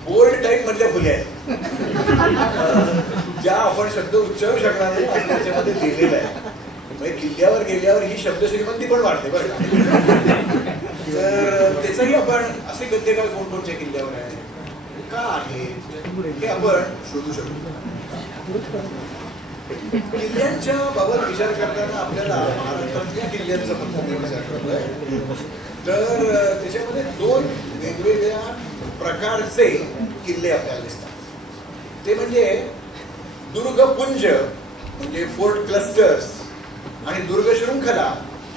बोल्ड टाईप मधल्या फुल्या आहेत, ज्या आपण शब्द उच्चारू शकणार नाही असं त्याच्यामध्ये लिहिलेलं आहे. म्हणजे किल्ल्यावर गेल्यावर ही शब्द श्रीमंती पण वाढते बरं का. तर त्याचंही आपण असे गद्देगाळ कोणकोणत्या किल्ल्यावर आहे, का आहे, हे आपण शोधू शकतो. किल्ल्यांच्या बाबत विचार करताना आपल्याला महाराष्ट्रातल्या किल्ल्यांचा फक्त विचार करतोय. तर त्याच्यामध्ये 2 वेगवेगळ्या प्रकारचे किल्ले आपल्याला दिसतात. ते म्हणजे दुर्गपुंज म्हणजे फोर्ट क्लस्टर्स आणि दुर्ग शृंखला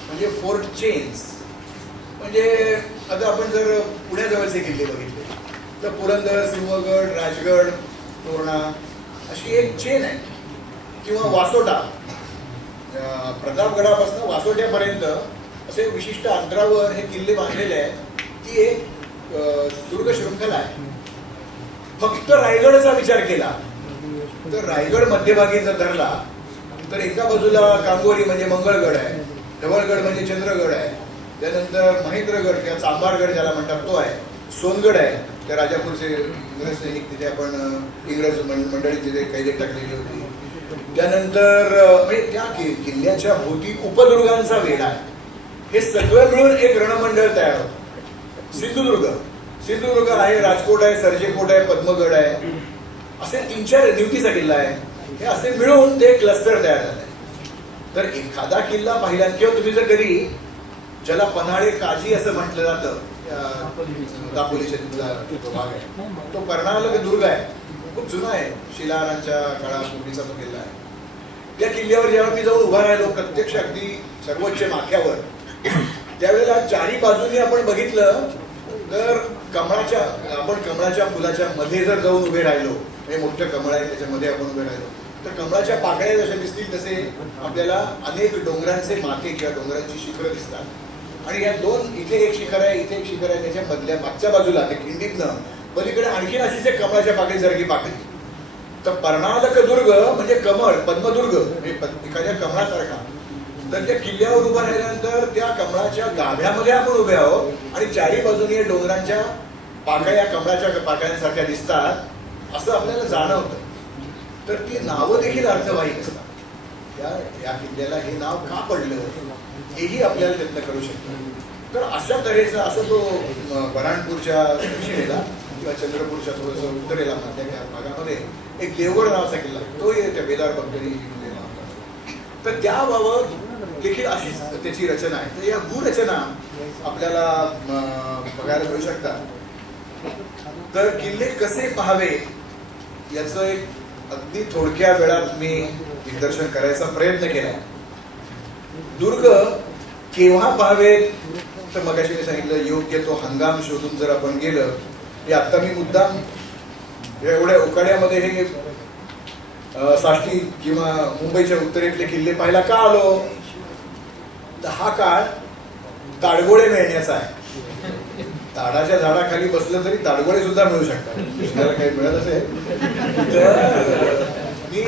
म्हणजे फोर्ट चेन्स. म्हणजे आता आपण जर पुण्याजवळचे किल्ले बघितले तर पुरंदर, सिंहगड, राजगड, तोरणा अशी एक चेन आहे. किंवा वासोटा, प्रतापगडापासून वासोट्यापर्यंत असे विशिष्ट अंतरावर हे किल्ले बांधलेले आहेत. ती एक दुर्ग शृंखला आहे. फक्त रायगडचा विचार केला तर रायगड मध्यभागी जर धरला तर एका बाजूला कांगोरी म्हणजे मंगळगड आहे, ढवळगड म्हणजे चंद्रगड आहे, त्यानंतर महेंद्रगड किंवा चांभारगड ज्याला म्हणतात तो आहे, सोनगड आहे, त्या राजापूरचे इंग्रज सैनिक तिथे आपण इंग्रज मंडळी तिथे कैदेत टाकलेली होती. त्यानंतर म्हणजे त्या किल्ल्याच्या भोवती उपदुर्गांचा वेढा आहे. हे सगळं मिळून एक रणमंडळ तयार होतं. सिंधुदुर्ग आहे, राजकोट आहे, सर्जेकोट आहे, पद्मगड आहे, असे 3-4 निवतीचा किल्ला आहे. हे असे मिळून ते क्लस्टर तयार झाले. तर एखादा किल्ला पाहिला किंवा तुम्ही जर कधी ज्याला पन्हाळे काजी असं म्हटलं जातं, दापोलीच्या तिथला तो भाग आहे, तो कर्नाळक दुर्ग आहे, खूप जुना आहे, शिलाहारांच्या काळापूर्वीचा तो किल्ला आहे. त्या किल्ल्यावर जेव्हा मी जाऊन उभा राहिलो प्रत्यक्ष अगदी सर्वोच्च माथ्यावर, त्यावेळेला चारी बाजूनी आपण बघितलं तर कमळाच्या फुलाच्या मध्ये जर जाऊन उभे राहिलो, म्हणजे मोठं कमळ आहे त्याच्यामध्ये आपण उभे राहिलो तर कमळाच्या पाकळ्या जशा दिसतील तसे आपल्याला अनेक डोंगरांचे माथे किंवा डोंगरांची शिखरं दिसतात. आणि या दोन, इथे एक शिखर आहे, इथे एक शिखर आहे, त्याच्या मधल्या मागच्या बाजूला ते खिंडीतनं पलीकडे आणखीन अशीच एक कमळाच्या पाकळीसारखी पाकळी. तर कर्नाळक दुर्ग म्हणजे कमळ, पद्मदुर्ग म्हणजे एखाद्या कमळासारखा. तर त्या किल्ल्यावर उभं राहिल्यानंतर त्या कमळाच्या गाभ्यामध्ये आपण उभे आहोत आणि चारी बाजूनी डोंगरांच्या पाकळ्या कमळाच्या पाकळ्यांसारख्या दिसतात असं आपल्याला जाणवतं. तर ती नावं देखील अर्थवाही असतात. या किल्ल्याला हे नाव का पडलं हेही आपल्याला प्रयत्न करू शकतो. तर अशा तऱ्हेचा असं तो बऱ्हाणपूरच्या दक्षिणेला किंवा चंद्रपूरच्या थोडंसं उत्तरेला मधल्या भागामध्ये एक देवगड नावाचा किल्ला, तो त्या बेदार बंदरी तर त्याबाबत देखील अशीच त्याची रचना आहे. तर या भूरचना आपल्याला बघायला मिळू शकतात. तर किल्ले कसे पाहावे याचं एक अगदी थोडक्या वेळात मी दिग्दर्शन करायचा प्रयत्न केला. दुर्ग केव्हा पाहावेत तर मगाशी मी सांगितलं योग्य तो हंगाम शोधून जर आपण गेलं. आता मी मुद्दाम एवढ्या उकाड्यामध्ये हे साष्टी किंवा मुंबईच्या उत्तरेतले किल्ले पाहायला का आलो तर हा काळ ताडगोळे मिळण्याचा आहे. ताडाच्या झाडाखाली बसलं तरी ताडगोळे सुद्धा मिळू शकतात. दुसऱ्याला काही मिळत असेल तर मी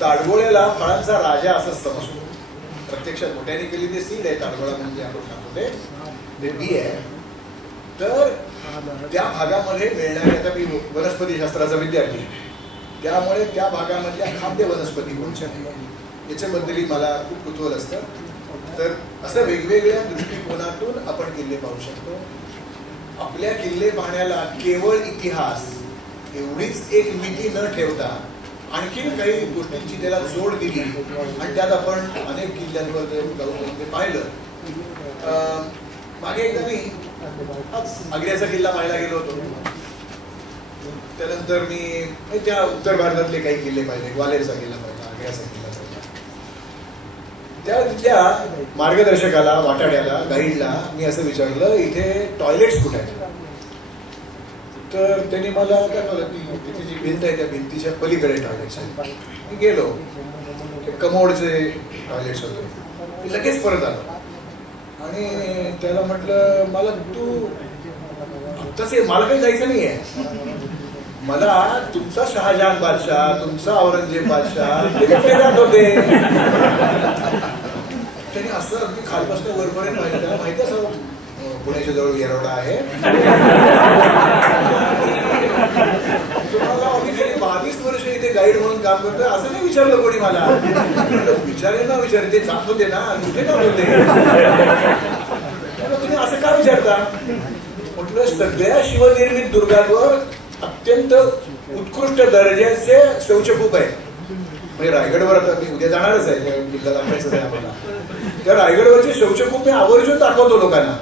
ताडगोळ्याला फळांचा राजा असं समजतो. प्रत्यक्षात मोठ्याने केली ते सीड आहे. ताडगोळा म्हणजे आपण खातो ते बी आहे. तर त्या भागामध्ये मिळणाऱ्या, आता मी वनस्पती शास्त्राचा विद्यार्थी, त्यामुळे त्या भागामधल्या खाद्य वनस्पती कोणत्या याच्याबद्दलही मला खूप कुतूहल असतं. तर असं वेगवेगळ्या दृष्टिकोनातून आपण किल्ले पाहू शकतो. आपल्या किल्ले पाहण्याला केवळ इतिहास एवढीच एक मिती न ठेवता आणखीन काही गोष्टींची त्याला जोड दिली आणि त्यात आपण अनेक किल्ल्यांवर जाऊन ते पाहिलं. मागे एकदा मी आग्र्याचा किल्ला पाहायला गेलो होतो. त्यानंतर मी त्या उत्तर भारतातले काही किल्ले पाहिले. ग्वालेरचा किल्ला पाहिला, आग्र्याचा किल्ला पाहिला. त्या तिथल्या मार्गदर्शकाला, वाटाड्याला, गाईडला मी असं विचारलं इथे टॉयलेट्स कुठे आहेत. तर त्यांनी मला दाखवलं की तिथे जी भिंत आहे त्या भिंतीच्या पलीकडे टॉयलेट्स आहेत. मी गेलो, कमोडचे टॉयलेट्स होते. लगेच परत आलो आणि त्याला म्हटलं मला तू तसे मला काही जायचं नाही आहे. मला तुमचा शहाजहान बादशाह, तुमचा औरंगजेब बादशाह ते जात होते. त्यांनी असं अगदी खालपासून वरपर्यंत पाहिजे. त्याला माहिती असं पुण्याच्या जवळ येरवडा आहे. तुम्हाला आम्ही गेली 22 वर्ष इथे गाईड म्हणून काम करतोय असं नाही विचारलं कोणी मला. विचारेल ना विचार, ते जात होते ना, कुठे जात होते, तुम्ही असं का विचारता. म्हटलं सगळ्या शिवनिर्मित दुर्गांवर अत्यंत उत्कृष्ट दर्जाचे शौचकूप आहे. म्हणजे रायगडवर आता मी उद्या जाणारच आहे, किल्ला दाखवायचं आहे आम्हाला. त्या रायगडवरचे शौचकूप मी आवर्जून दाखवतो लोकांना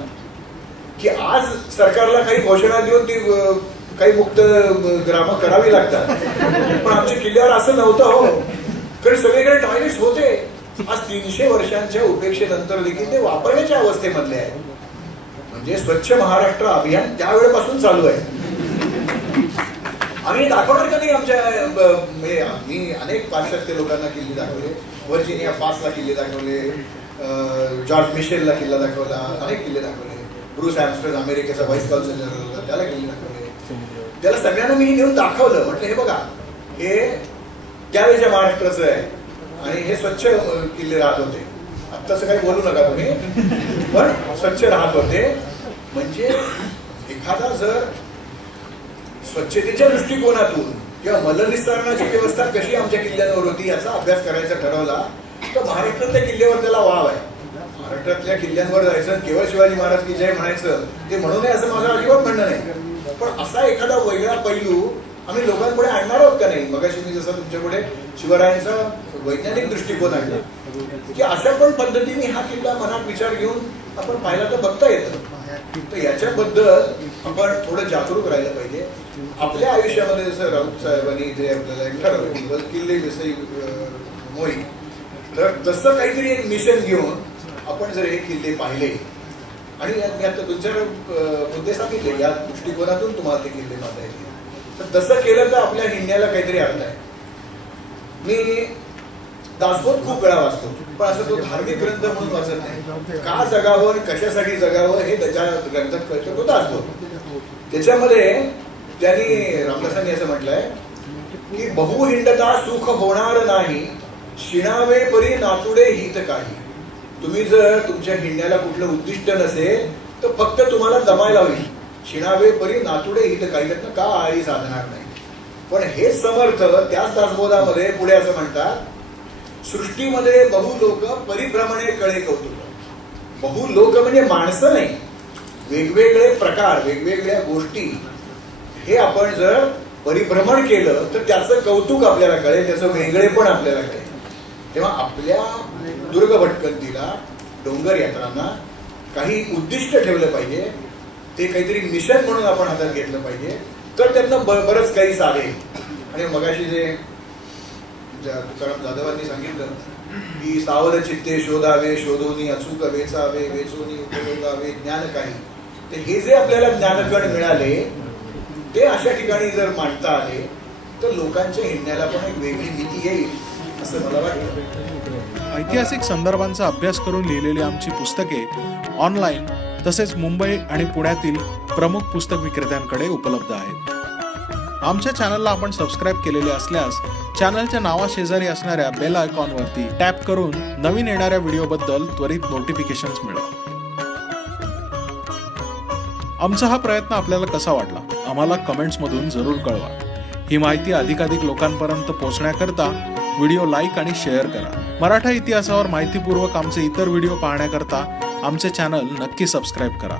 की आज सरकारला काही घोषणा देऊन ती काही मुक्त ग्रामं करावी लागतात, पण आमच्या किल्ल्यावर असं नव्हतं हो, कारण सगळीकडे टॉयलेट्स होते. आज 300 वर्षांच्या उपेक्षेनंतर देखील ते वापरण्याच्या अवस्थेमधले आहे. म्हणजे स्वच्छ महाराष्ट्र अभियान त्यावेळेपासून चालू आहे. आम्ही दाखवणार का नाही आमच्या मी अनेक पाश्चात्य लोकांना किल्ले दाखवले, व्हर्जिनिया फाल्सला किल्ले दाखवले, जॉर्ज मिशेलला किल्ला दाखवला, अनेक किल्ले दाखवले. ब्रूस ॲम्स्टर्डम अमेरिकेचा व्हाईस कॉन्सल जनरल होता, त्याला किल्ले दाखवले. त्याला सगळ्यांना मी नेऊन दाखवलं, म्हटलं हे बघा हे त्यावेळेच्या महाराष्ट्राचं आहे आणि हे स्वच्छ किल्ले राहत होते. आत्ताच काही बोलू नका तुम्ही, पण स्वच्छ राहत होते. म्हणजे एखादा जर स्वच्छतेच्या दृष्टिकोनातून किंवा मलनिस्सारणाची व्यवस्था कशी आमच्या किल्ल्यांवर होती याचा अभ्यास करायचा ठरवला तर महाराष्ट्रातल्या किल्ल्यावर त्याला वाव आहे. महाराष्ट्रातल्या किल्ल्यांवर जायचं केवळ शिवाजी महाराज की जय म्हणायचं ते म्हणू नये असं माझं अजिबात म्हणणं नाही, पण असा एखादा वेगळा पैलू आम्ही लोकांपुढे आणणार आहोत का नाही. मगाशी मी जसं तुमच्यापुढे शिवरायांचा वैज्ञानिक दृष्टिकोन आणला की अशा पण पद्धतीने हा किल्ला मनात विचार घेऊन आपण पाहिला तर बघता येतं. तर याच्याबद्दल आपण थोडं जागरूक राहिलं पाहिजे. आपल्या आयुष्यामध्ये जसं राऊत साहेबांनी जे आपल्याला एक ठरवलं किल्ले विषयी मोहीम, तर तसं काहीतरी एक मिशन घेऊन आपण जर हे किल्ले पाहिले आणि मी आता तुमच्या मुद्दे सांगितले या दृष्टिकोनातून तुम्हाला ते किल्ले पाहता येतील, तर तसं केलं तर आपल्या हिंडण्याला काहीतरी अर्थ आहे. मी दासबोध खूप वेळा वाचतो, पण असं तो धार्मिक ग्रंथ म्हणून वाचत नाही. का जगावं कशासाठी जगावं हे त्याच्या ग्रंथात कळतं तो दासबोध. त्याच्यामध्ये त्यांनी रामदासांनी असं म्हटलंय की बहु हिंडता सुख होणार नाही, शिणावे परी नातुडे हित काही. तुम्ही जर तुमच्या हिंडण्याला कुठलं उद्दिष्ट नसेल तर फक्त तुम्हाला दमायला होईल. शिणावे परी नातुडे हित काही का आई साधणार नाही. पण हे समर्थ त्याच दासबोधामध्ये पुढे असं म्हणतात, सृष्टीमध्ये बहु लोक परिभ्रमणे कळे कौतुक. बहु लोक म्हणजे माणसं नाही, वेगवेगळे प्रकार वेगवेगळ्या गोष्टी हे आपण जर परिभ्रमण केलं तर त्याचं कौतुक आपल्याला कळेल, त्याचं वेगळेपण आपल्याला कळेल. तेव्हा आपल्या दुर्ग भटकंतीला डोंगर यात्रांना काही उद्दिष्ट ठेवलं पाहिजे, ते काहीतरी मिशन म्हणून आपण हातात घेतलं पाहिजे, तर त्यातनं बरंच काही साधेल. आणि मगाशी जे तुकाराम जाधवांनी सांगितलं की सावध चित्ते शोधावे, शोधोनी अचूक वेचावे, वेचोनी उपयोगावे ज्ञान काही. तर हे जे आपल्याला ज्ञानकण मिळाले ते अशा ठिकाणी जर मांडता आले तर लोकांच्या हिंडण्याला पण एक वेगळी मिती येईल असं मला वाटतं. ऐतिहासिक संदर्भांचा अभ्यास करून लिहिलेली आमची पुस्तके ऑनलाईन तसेच मुंबई आणि पुण्यातील प्रमुख पुस्तक विक्रेत्यांकडे उपलब्ध आहेत. आमच्या चॅनलला आपण सबस्क्राईब केलेले असल्यास चॅनलच्या नावाशेजारी असणाऱ्या बेल आयकॉनवरती टॅप करून नवीन येणाऱ्या व्हिडिओबद्दल त्वरित नोटिफिकेशन्स मिळवा. आमचा हा प्रयत्न आपल्याला कसा वाटला आम्हाला कमेंट्समधून जरूर कळवा. ही माहिती अधिकाधिक लोकांपर्यंत पोहोचण्याकरता व्हिडिओ लाईक आणि शेअर करा. मराठा इतिहासावर माहितीपूर्वक आमचे इतर व्हिडिओ पाहण्याकरता आमचे चॅनल नक्की सबस्क्राईब करा.